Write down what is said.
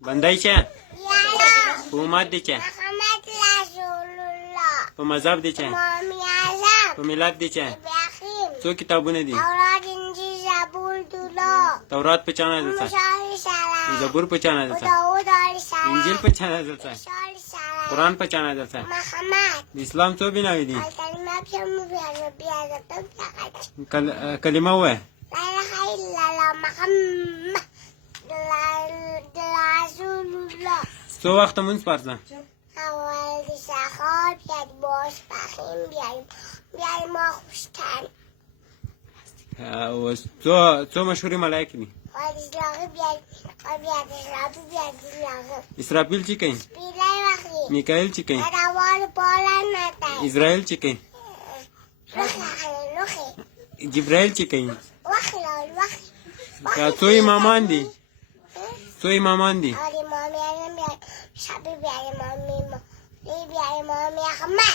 بندای چه؟ یالا په امت دی چه؟ محمد رسول الله په مذهب دی چه؟ امام اعظم په ملت دی چه؟ ابراهیم څو کتابونه دي؟ تورات انجیل زبور طلا تورات په چا نازل موسی څه؟ علیه السلام زبور په چا نازل څه؟ داود علیه السلام انجیل په چا نازل څه؟ عیسی علیه السلام قرآن په چا نازل څه؟ محمد د اسلام څو بناوې دي؟ الکلمه پیامو بیازه تو فقط کلمه ووایه. لا اله الا الله محمد رسول الله څو وخته مونځ فرض ده؟ اول د سهار بیاد باز پخیم بیاد ما خوشتن او څو مشهورې ملایکې دي؟ اسراغی بیاد اسرافی بیاد اسراغی اسرافیل چې کوي؟ بیلای وخی میکائیل چې کوي؟ دوال بالا نتای اسرائیل چې کوي؟ لخی جبرائیل چې کوي؟ وخی لال وخی څو امامان دي؟ څو امامان دي؟ امامی اعظم بیاد شبی بیاد امامی بیاد امامی احمد